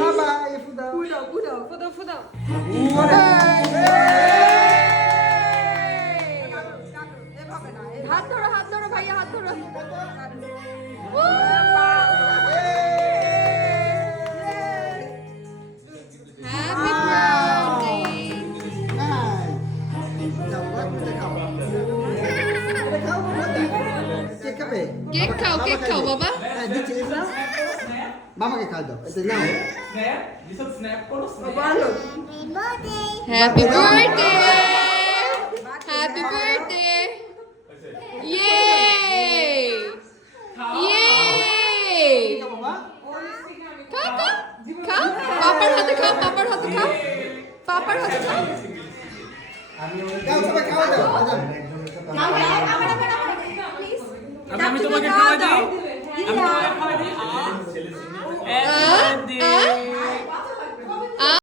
বাবা এই ফুদাও ফুদাও হাত ধরো ভাইয়া হাত ধরো হ্যাপি বার্থডে কেক খাও বাবা মামাকে খাই দাও এটা নাও হ্যাপি বার্থডে হ্যাপি বার্থডে ইয়ে খাও পাপার হাতে খাও পাপার হাতে খাও সবাই খাওয়া দাও আমি তোমাকে খাওয়া দাও